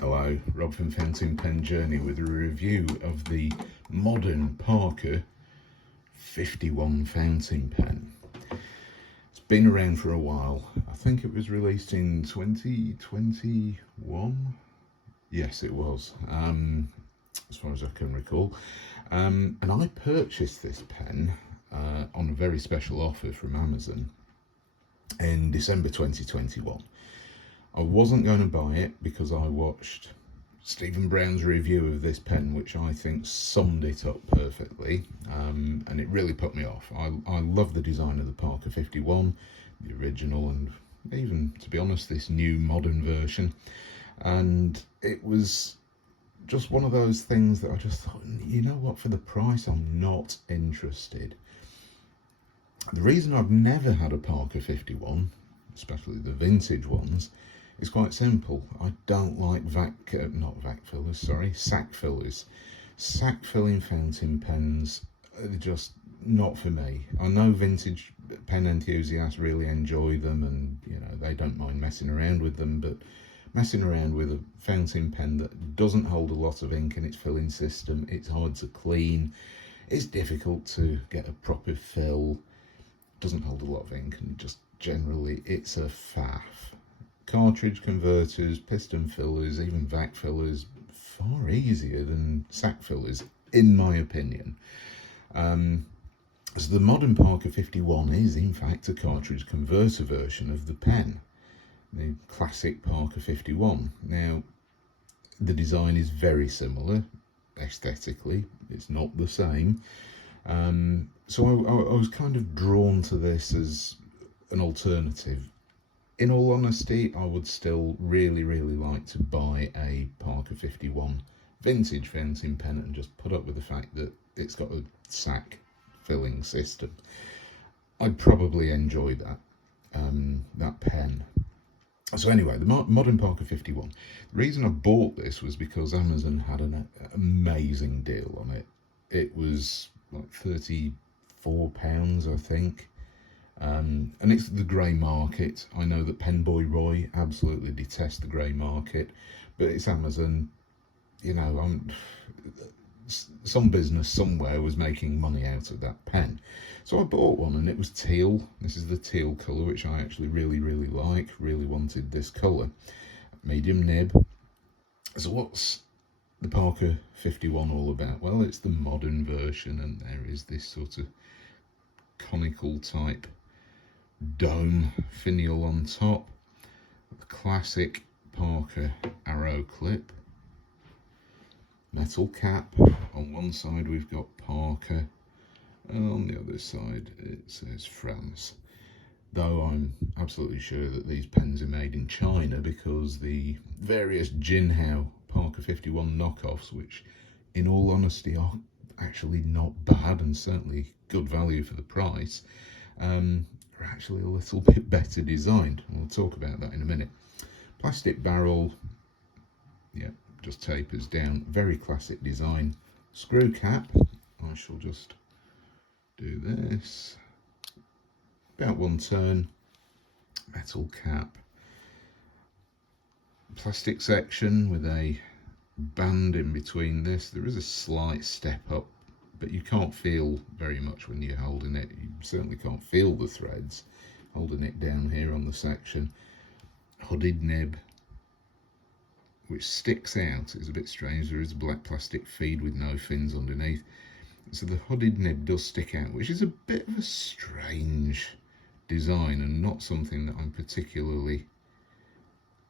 Hello, Rob from Fountain Pen Journey with a review of the modern Parker 51 fountain pen. It's been around for a while. I think it was released in 2021. Yes, it was, as far as I can recall. And I purchased this pen on a very special offer from Amazon in December 2021. I wasn't going to buy it because I watched Stephen Brown's review of this pen, which I think summed it up perfectly, and it really put me off. I love the design of the Parker 51, the original, and even, to be honest, this new modern version. And it was just one of those things that I just thought, you know what, for the price, I'm not interested. The reason I've never had a Parker 51, especially the vintage ones, it's quite simple. I don't like sack fillers. Sack filling fountain pens are just not for me. I know vintage pen enthusiasts really enjoy them, and they don't mind messing around with them, but messing around with a fountain pen that doesn't hold a lot of ink in its filling system, it's hard to clean, it's difficult to get a proper fill, doesn't hold a lot of ink, and just generally it's a faff. Cartridge converters, piston fillers, even vac fillers, far easier than sack fillers, in my opinion. So the modern Parker 51 is in fact a cartridge converter version of the pen, the classic Parker 51. Now, the design is very similar aesthetically, it's not the same. So I was kind of drawn to this as an alternative. In all honesty, I would still really like to buy a Parker 51 vintage fountain pen and just put up with the fact that it's got a sack filling system. I'd probably enjoy that pen. So anyway, the modern Parker 51. The reason I bought this was because Amazon had an amazing deal on it. It was like £34, I think. And it's the grey market. I know that Penboy Roy absolutely detests the grey market, but it's Amazon. Some business somewhere was making money out of that pen. So I bought one, and it was teal. This is the teal colour, which I actually really like. Really wanted this colour. Medium nib. So what's the Parker 51 all about? Well, it's the modern version, and there is this sort of conical type dome finial on top, the classic Parker arrow clip, metal cap. On one side we've got Parker, and on the other side it says France, though I'm absolutely sure that these pens are made in China, because the various Jinhao Parker 51 knockoffs, which in all honesty are actually not bad and certainly good value for the price, are actually a little bit better designed. We'll talk about that in a minute. Plastic barrel, just tapers down, very classic design. Screw cap, I shall just do this, about one turn. Metal cap, plastic section with a band in between this. There is a slight step up, but you can't feel very much when you're holding it. You certainly can't feel the threads holding it down here on the section. Hooded nib, which sticks out. It's a bit strange. There is a black plastic feed with no fins underneath, so the hooded nib does stick out, which is a bit of a strange design and not something that I'm particularly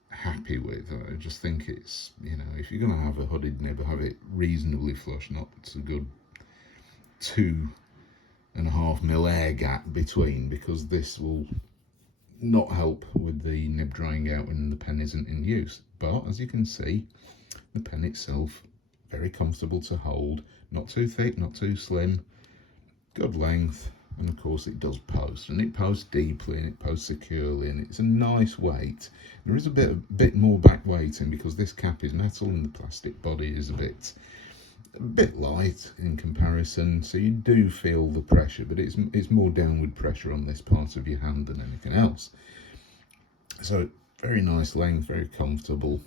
happy with. I just think it's, if you're going to have a hooded nib, have it reasonably flush, not a good 2.5mm air gap between, because this will not help with the nib drying out when the pen isn't in use. But as you can see, the pen itself, very comfortable to hold, not too thick, not too slim, good length, and of course it does post, and it posts deeply, and it posts securely, and it's a nice weight. There is a bit more back weighting because this cap is metal and the plastic body is a bit light in comparison, so you do feel the pressure, but it's more downward pressure on this part of your hand than anything else. So very nice length, very comfortable.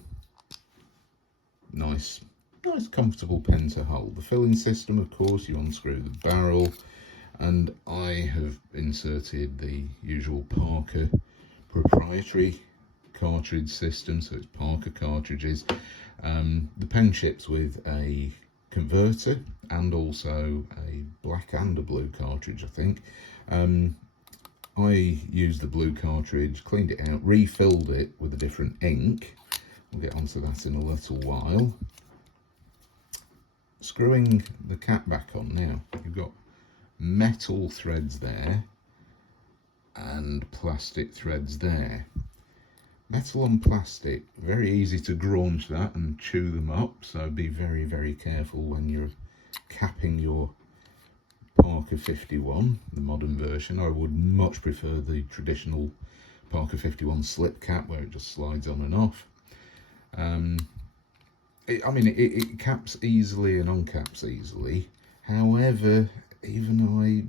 nice comfortable pen to hold. The filling system, of course, you unscrew the barrel, and I have inserted the usual Parker proprietary cartridge system, so it's Parker cartridges. The pen ships with a converter and also a black and a blue cartridge, I think. I used the blue cartridge, cleaned it out, refilled it with a different ink. We'll get onto that in a little while. Screwing the cap back on now, you've got metal threads there and plastic threads there. Metal on plastic, very easy to graunch that and chew them up, so be very, very careful when you're capping your Parker 51, the modern version. I would much prefer the traditional Parker 51 slip cap where it just slides on and off. It caps easily and uncaps easily. However, even I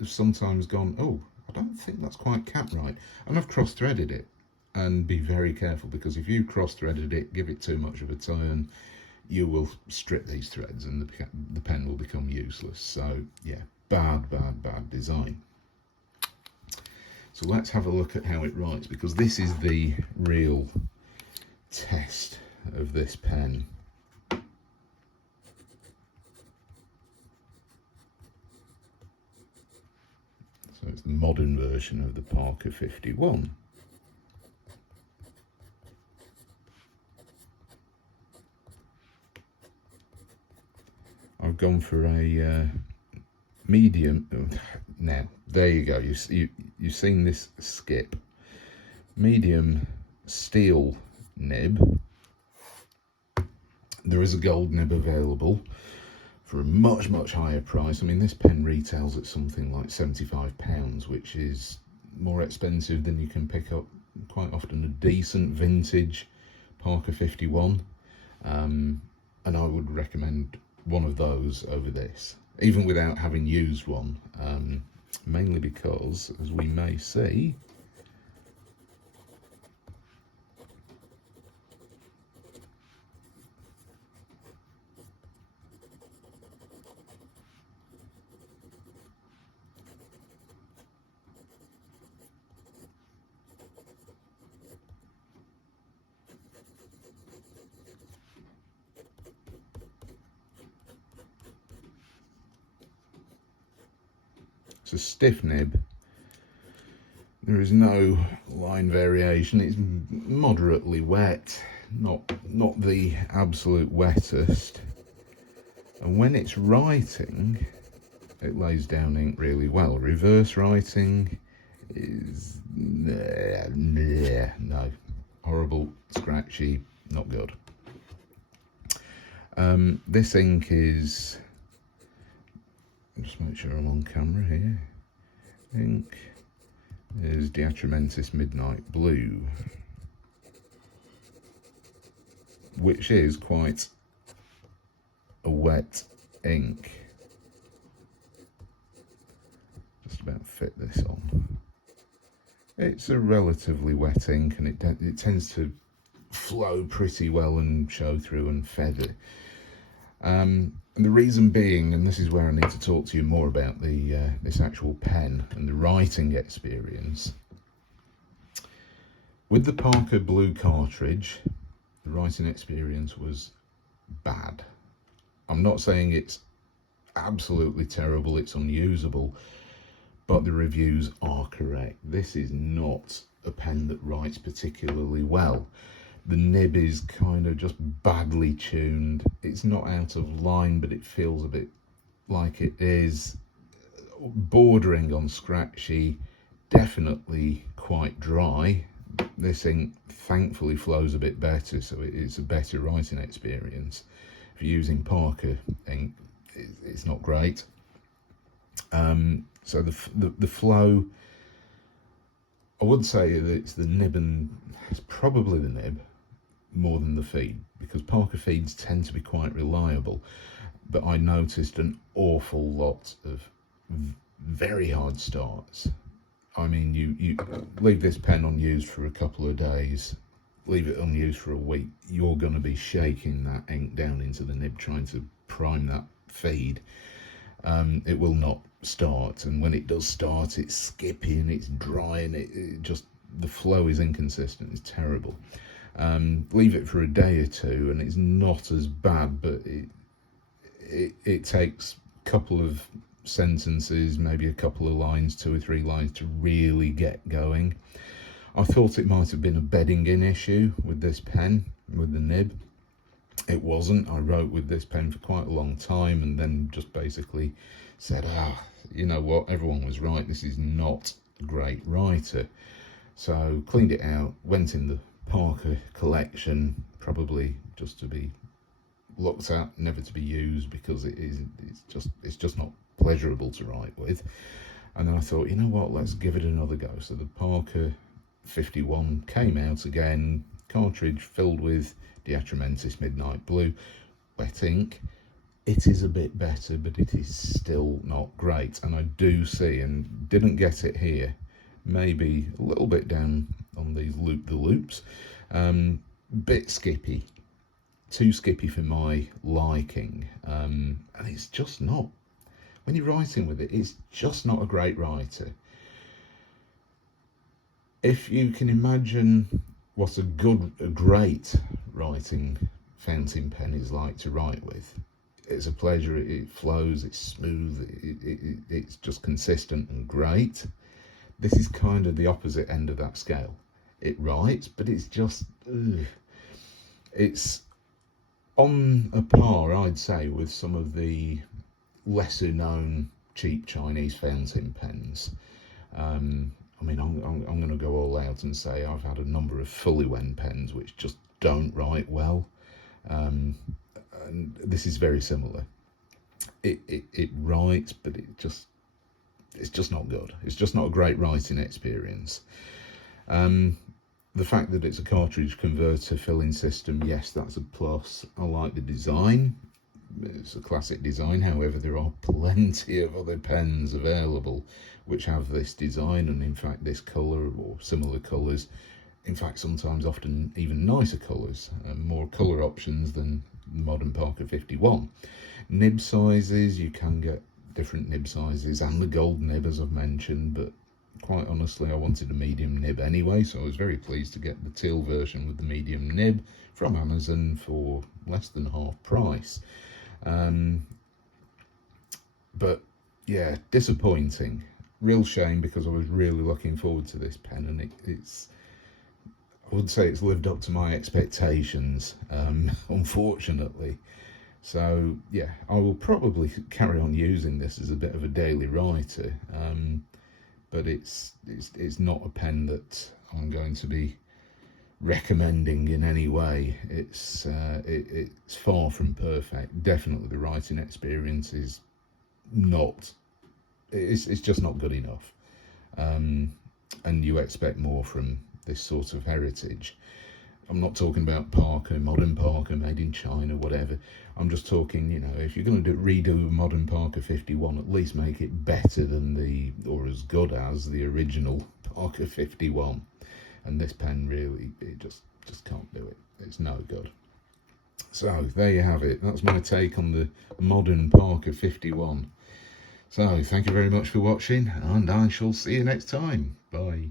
have sometimes gone, oh, I don't think that's quite capped right, and I've cross-threaded it. And be very careful, because if you cross-threaded it, give it too much of a turn, you will strip these threads and the pen will become useless. So yeah, bad design. So let's have a look at how it writes, because this is the real test of this pen. So it's the modern version of the Parker 51. I've gone for a medium. Now, there you go. You've seen this skip. Medium steel nib. There is a gold nib available for a much higher price. I mean, this pen retails at something like £75, which is more expensive than you can pick up quite often a decent vintage Parker 51. And I would recommend one of those over this, even without having used one, mainly because, as we may see, it's a stiff nib. There is no line variation. It's moderately wet, not the absolute wettest. And when it's writing, it lays down ink really well. Reverse writing is no, horrible, scratchy, not good. This ink is, just make sure I'm on camera here. Ink is Diatramentis Midnight Blue, which is quite a wet ink. Just about fit this on. It's a relatively wet ink, and it tends to flow pretty well and show through and feather. And the reason being, and this is where I need to talk to you more about this actual pen and the writing experience. With the Parker Blue cartridge, the writing experience was bad. I'm not saying it's absolutely terrible, it's unusable, but the reviews are correct. This is not a pen that writes particularly well. The nib is kind of just badly tuned. It's not out of line, but it feels a bit like it is bordering on scratchy, definitely quite dry. This ink thankfully flows a bit better, so it's a better writing experience. If you're using Parker ink, it's not great. So the flow, I would say that it's the nib, and it's probably the nib more than the feed, because Parker feeds tend to be quite reliable, but I noticed an awful lot of very hard starts. I mean, you leave this pen unused for a couple of days leave it unused for a week, you're going to be shaking that ink down into the nib, trying to prime that feed. It will not start, and when it does start, it's skippy and it's dry, and it just, the flow is inconsistent. It's terrible. Leave it for a day or two and it's not as bad, but it takes a couple of sentences, maybe a couple of lines, 2 or 3 lines to really get going. I thought it might have been a bedding in issue with this pen, with the nib. It wasn't. I wrote with this pen for quite a long time and then just basically said, you know what, everyone was right, this is not a great writer. So cleaned it out, went in the Parker collection, probably just to be looked at, never to be used, because it's just not pleasurable to write with. And then I thought, you know what, let's give it another go. So the Parker 51 came out again, cartridge filled with Diatramentis Midnight Blue, wet ink. It is a bit better, but it is still not great. And I do see, and didn't get it here, maybe a little bit down on these loops, bit skippy, too skippy for my liking, and it's just not, when you're writing with it, it's just not a great writer. If you can imagine what a great writing fountain pen is like to write with, it's a pleasure. It flows, it's smooth, it's just consistent and great. This is kind of the opposite end of that scale. It writes, but it's just, it's on a par, I'd say, with some of the lesser known cheap Chinese fountain pens. I mean, I'm going to go all out and say I've had a number of Fullywen pens which just don't write well. And this is very similar. It writes, but it's just not good. It's just not a great writing experience. The fact that it's a cartridge converter filling system, yes, that's a plus. I like the design. It's a classic design. However, there are plenty of other pens available which have this design, and in fact this colour or similar colours. In fact, sometimes often even nicer colours, more colour options than the modern Parker 51. Nib sizes, you can get different nib sizes, and the gold nib, as I've mentioned, but quite honestly I wanted a medium nib anyway, so I was very pleased to get the teal version with the medium nib from Amazon for less than half price. But yeah, disappointing, real shame, because I was really looking forward to this pen, and it's I would say it's lived up to my expectations, unfortunately. So yeah, I will probably carry on using this as a bit of a daily writer, but it's not a pen that I'm going to be recommending in any way. It's far from perfect. Definitely the writing experience is not, it's just not good enough, and you expect more from this sort of heritage. I'm not talking about Parker, modern Parker, made in China, whatever. I'm just talking, you know, if you're going to redo a modern Parker 51, at least make it better than or as good as the original Parker 51. And this pen really, it just can't do it. It's no good. So there you have it. That's my take on the modern Parker 51. So thank you very much for watching, and I shall see you next time. Bye.